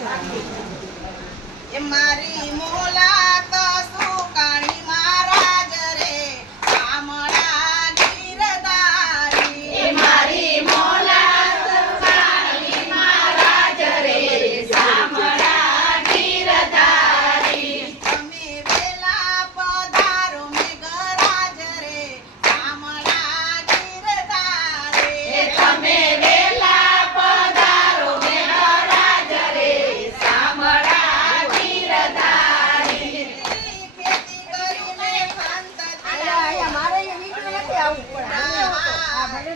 એ મારી મોલાત સુકાણી મહારાજ રે શામળા ગીરધારી. એ મારી મોલાત સુકાણી મહારાજ રે શામળા ગીરધારી. તમે વેલા પધારો મેઘરાજ રે શામળા ગીરધારી. એ તમે વેલા પધારો મેઘરાજ રે શામળા ગીરધારી. ખેતી કરીને ખંત મારે એ નીકળ્યું નથી આવું પણ હવે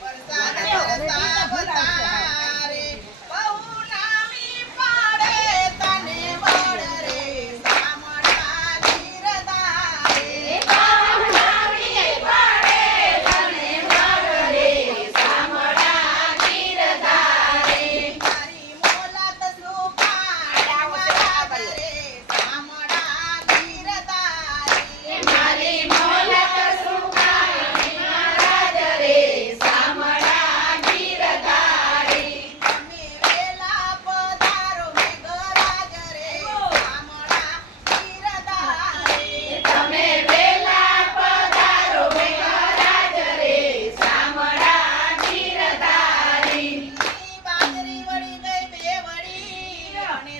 વરસાદ વરસા વધારે પૌર્ણમી પડે તને વળ રે શામળા ગીરધારી. પૌર્ણમી પડે તને વળ રે શામળા ગીરધારી. મારી મોલાત સુકાણી મહારાજ રે શામળા ગીરધારી. મારી મોલાત સુકાણી મહારાજ રે શામળા ગીરધારી. તમે વેલા પધારો મેઘરાજ રે શામળા ગીરધારી. તમે વેલા પધારો મેઘરાજ રે શામળા ગીરધારી. બાજરી વળી ગઈ બે વળી અને